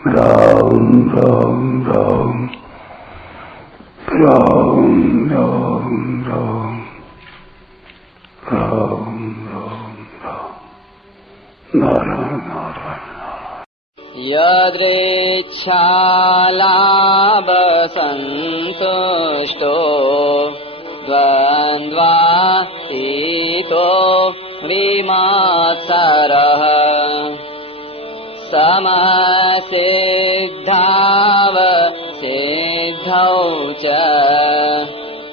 राम राम राम राम राम राम राम राम राम नारायण नारायण। यदृच्छालाभ संतुष्टो द्वन्द्वातीतो विमत्सरः समसिद्धाव सिद्धौ च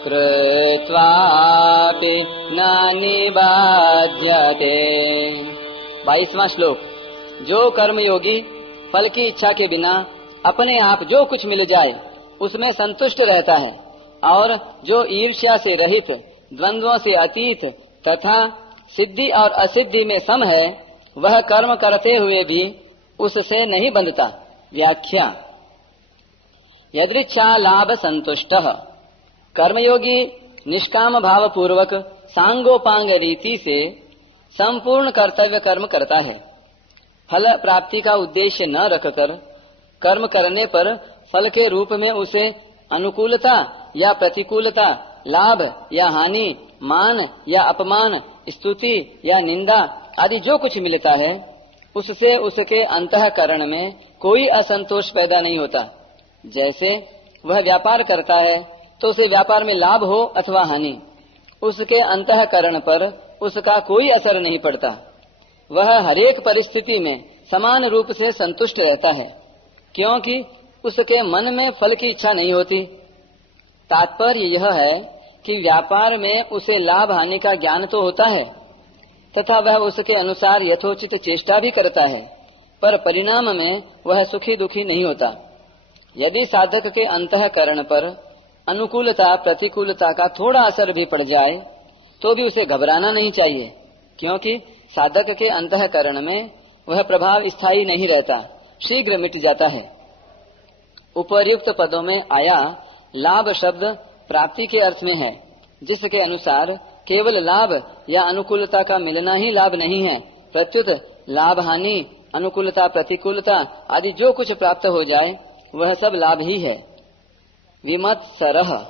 कृत्वापि न निबध्यते। 22वां श्लोक। जो कर्मयोगी फल की इच्छा के बिना अपने आप जो कुछ मिल जाए उसमें संतुष्ट रहता है और जो ईर्ष्या से रहित, द्वंद्वों से अतीत तथा सिद्धि और असिद्धि में सम है, वह कर्म करते हुए भी उससे नहीं बंधता। व्याख्या। यदृच्छा लाभ संतुष्टः। कर्मयोगी निष्काम भाव पूर्वक सांगोपांग रीति से संपूर्ण कर्तव्य कर्म करता है। फल प्राप्ति का उद्देश्य न रखकर कर्म करने पर फल के रूप में उसे अनुकूलता या प्रतिकूलता, लाभ या हानि, मान या अपमान, स्तुति या निंदा आदि जो कुछ मिलता है उससे उसके अंतःकरण में कोई असंतोष पैदा नहीं होता। जैसे वह व्यापार करता है तो उसे व्यापार में लाभ हो अथवा हानि, उसके अंतःकरण पर उसका कोई असर नहीं पड़ता। वह हरेक परिस्थिति में समान रूप से संतुष्ट रहता है, क्योंकि उसके मन में फल की इच्छा नहीं होती। तात्पर्य यह है कि व्यापार में उसे लाभ हानि का ज्ञान तो होता है तथा वह उसके अनुसार यथोचित चेष्टा भी करता है, पर परिणाम में वह सुखी दुखी नहीं होता। यदि साधक के अंतःकरण पर अनुकूलता प्रतिकूलता का थोड़ा असर भी पड़ जाए तो भी उसे घबराना नहीं चाहिए, क्योंकि साधक के अंतःकरण में वह प्रभाव स्थायी नहीं रहता, शीघ्र मिट जाता है। उपर्युक्त पदों में आया लाभ शब्द प्राप्ति के अर्थ में है, जिसके अनुसार केवल लाभ या अनुकूलता का मिलना ही लाभ नहीं है, प्रत्युत लाभ हानि, अनुकूलता प्रतिकूलता आदि जो कुछ प्राप्त हो जाए वह सब लाभ ही है। विमत्सरः।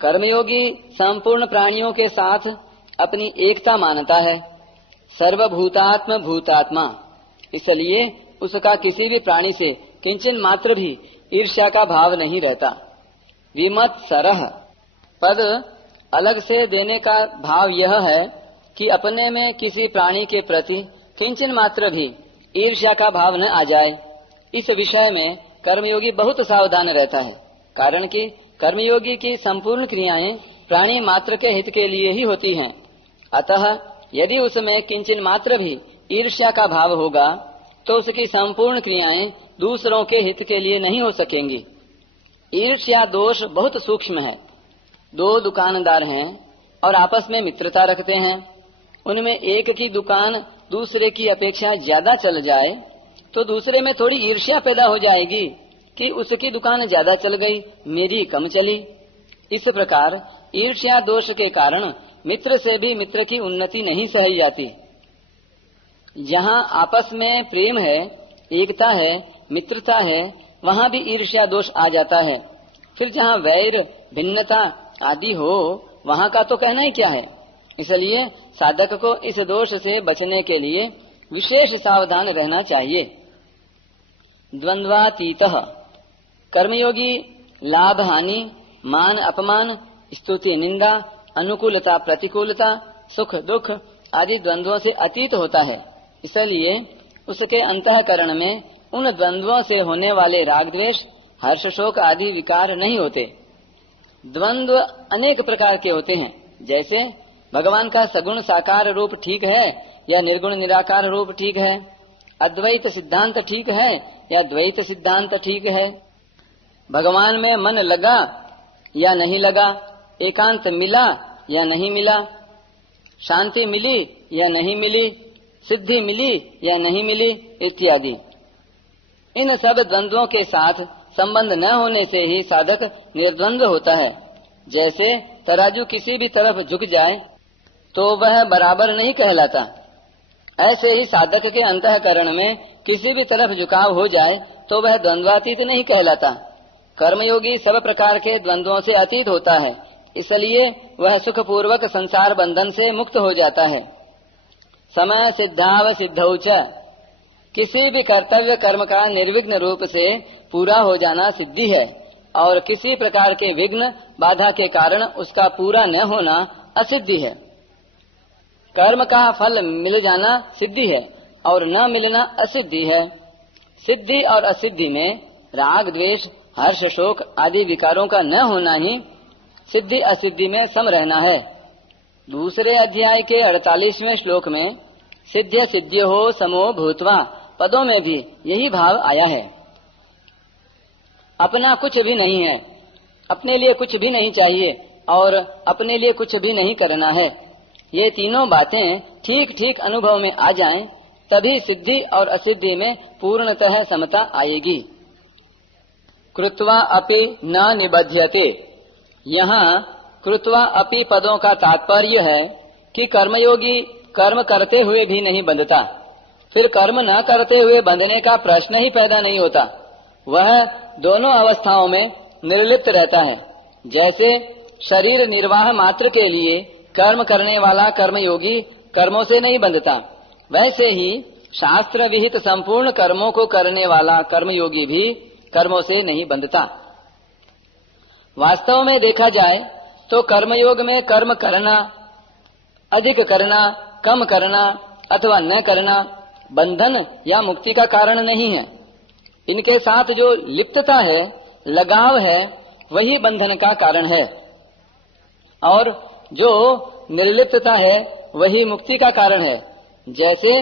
कर्मयोगी संपूर्ण प्राणियों के साथ अपनी एकता मानता है, सर्वभूतात्म भूतात्मा, इसलिए उसका किसी भी प्राणी से किंचन मात्र भी ईर्ष्या का भाव नहीं रहता। विमत्सरः पद अलग से देने का भाव यह है कि अपने में किसी प्राणी के प्रति किंचन मात्र भी ईर्ष्या का भाव न आ जाए। इस विषय में कर्मयोगी बहुत सावधान रहता है, कारण कि कर्मयोगी की संपूर्ण क्रियाएं प्राणी मात्र के हित के लिए ही होती हैं। अतः यदि उसमें किंचन मात्र भी ईर्ष्या का भाव होगा तो उसकी संपूर्ण क्रियाएं दूसरों के हित के लिए नहीं हो सकेंगी। ईर्ष्या दोष बहुत सूक्ष्म है। दो दुकानदार हैं और आपस में मित्रता रखते हैं। उनमें एक की दुकान दूसरे की अपेक्षा ज्यादा चल जाए तो दूसरे में थोड़ी ईर्ष्या पैदा हो जाएगी कि उसकी दुकान ज्यादा चल गई, मेरी कम चली। इस प्रकार ईर्ष्या दोष के कारण मित्र से भी मित्र की उन्नति नहीं सही जाती। जहाँ आपस में प्रेम है, एकता है, मित्रता है, वहाँ भी ईर्ष्या दोष आ जाता है। फिर जहाँ वैर, भिन्नता आदि हो, वहाँ का तो कहना ही क्या है। इसलिए साधक को इस दोष से बचने के लिए विशेष सावधान रहना चाहिए। द्वंद्वातीतः। कर्मयोगी लाभ हानि, मान अपमान, स्तुति निंदा, अनुकूलता प्रतिकूलता, सुख दुख आदि द्वंद्वों से अतीत होता है। इसलिए उसके अंतःकरण में उन द्वंद्वों से होने वाले राग द्वेष, हर्ष शोक आदि विकार नहीं होते। द्वंद्व अनेक प्रकार के होते हैं, जैसे भगवान का सगुण साकार रूप ठीक है या निर्गुण निराकार रूप ठीक है, अद्वैत सिद्धांत ठीक है या द्वैत सिद्धांत ठीक है, भगवान में मन लगा या नहीं लगा, एकांत मिला या नहीं मिला, शांति मिली या नहीं मिली, सिद्धि मिली या नहीं मिली इत्यादि। इन सब द्वंद्वों के साथ संबंध न होने से ही साधक निर्द्वंद्व होता है। जैसे तराजू किसी भी तरफ झुक जाए तो वह बराबर नहीं कहलाता, ऐसे ही साधक के अंतःकरण में किसी भी तरफ झुकाव हो जाए तो वह द्वंद्वातीत नहीं कहलाता। कर्मयोगी सब प्रकार के द्वंद्वों से अतीत होता है, इसलिए वह सुखपूर्वक संसार बंधन से मुक्त हो जाता है। समय सिद्धाव सिद्धौ च, किसी भी कर्तव्य कर्म का निर्विघ्न रूप से पूरा हो जाना सिद्धि है, और किसी प्रकार के विघ्न बाधा के कारण उसका पूरा न होना असिद्धि है। कर्म का फल मिल जाना सिद्धि है और न मिलना असिद्धि है। सिद्धि और असिद्धि में राग द्वेष हर्ष शोक आदि विकारों का न होना ही सिद्धि असिद्धि में सम रहना है। दूसरे अध्याय के 48वें श्लोक में सिद्ध्य सिद्ध्य हो समो भूतवा पदों में भी यही भाव आया है। अपना कुछ भी नहीं है, अपने लिए कुछ भी नहीं चाहिए और अपने लिए कुछ भी नहीं करना है। ये तीनों बातें ठीक ठीक अनुभव में आ जाएं, तभी सिद्धि और असिद्धि में पूर्णतः समता आएगी। कृत्वा अपि न निबध्यते, यहाँ कृत्वा अपि पदों का तात्पर्य है कि कर्मयोगी कर्म करते हुए भी नहीं बंधता, फिर कर्म न करते हुए बंधने का प्रश्न ही पैदा नहीं होता। वह दोनों अवस्थाओं में निर्लिप्त रहता है। जैसे शरीर निर्वाह मात्र के लिए कर्म करने वाला कर्मयोगी कर्मों से नहीं बंधता, वैसे ही शास्त्र विहित संपूर्ण कर्मों को करने वाला कर्मयोगी भी कर्मों से नहीं बंधता। वास्तव में देखा जाए तो कर्मयोग में कर्म करना, अधिक करना, कम करना अथवा न करना बंधन या मुक्ति का कारण नहीं है। इनके साथ जो लिप्तता है, लगाव है, वही बंधन का कारण है, और जो निर्लिप्तता है वही मुक्ति का कारण है। जैसे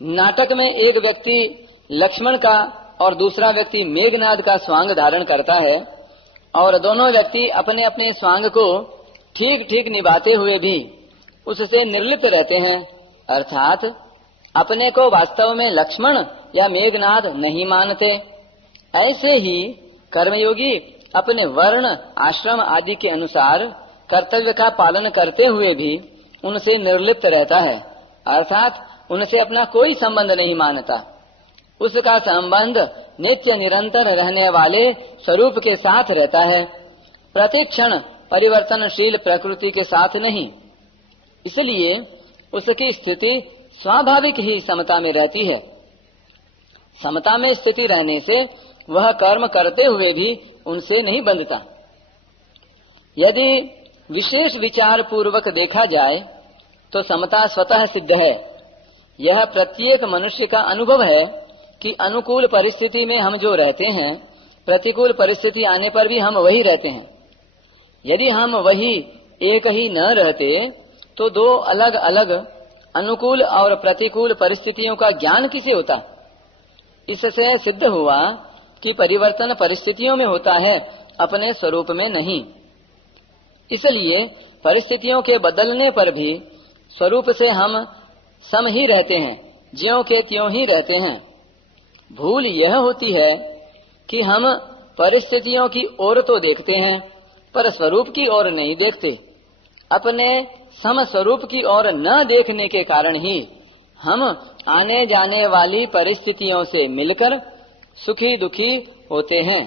नाटक में एक व्यक्ति लक्ष्मण का और दूसरा व्यक्ति मेघनाद का स्वांग धारण करता है, और दोनों व्यक्ति अपने अपने स्वांग को ठीक ठीक निभाते हुए भी उससे निर्लिप्त रहते हैं, अर्थात अपने को वास्तव में लक्ष्मण या मेघनाद नहीं मानते। ऐसे ही कर्मयोगी अपने वर्ण आश्रम आदि के अनुसार कर्तव्य का पालन करते हुए भी उनसे निर्लिप्त रहता है, अर्थात उनसे अपना कोई संबंध नहीं मानता। उसका संबंध नित्य निरंतर रहने वाले स्वरूप के साथ रहता है, प्रतिक्षण परिवर्तनशील प्रकृति के साथ नहीं। इसलिए उसकी स्थिति स्वाभाविक ही समता में रहती है। समता में स्थिति रहने से वह कर्म करते हुए भी उनसे नहीं बंधता। यदि विशेष विचार पूर्वक देखा जाए तो समता स्वतः सिद्ध है। यह प्रत्येक मनुष्य का अनुभव है कि अनुकूल परिस्थिति में हम जो रहते हैं, प्रतिकूल परिस्थिति आने पर भी हम वही रहते हैं। यदि हम वही एक ही न रहते तो दो अलग अलग अनुकूल और प्रतिकूल परिस्थितियों का ज्ञान किसे होता। इससे सिद्ध हुआ कि परिवर्तन परिस्थितियों में होता है, अपने स्वरूप में नहीं। इसलिए परिस्थितियों के बदलने पर भी स्वरूप से हम सम ही रहते हैं, ज्यों के त्यों ही रहते हैं। भूल यह होती है कि हम परिस्थितियों की ओर तो देखते हैं पर स्वरूप की ओर नहीं देखते। अपने सम स्वरूप की ओर न देखने के कारण ही हम आने जाने वाली परिस्थितियों से मिलकर सुखी दुखी होते हैं।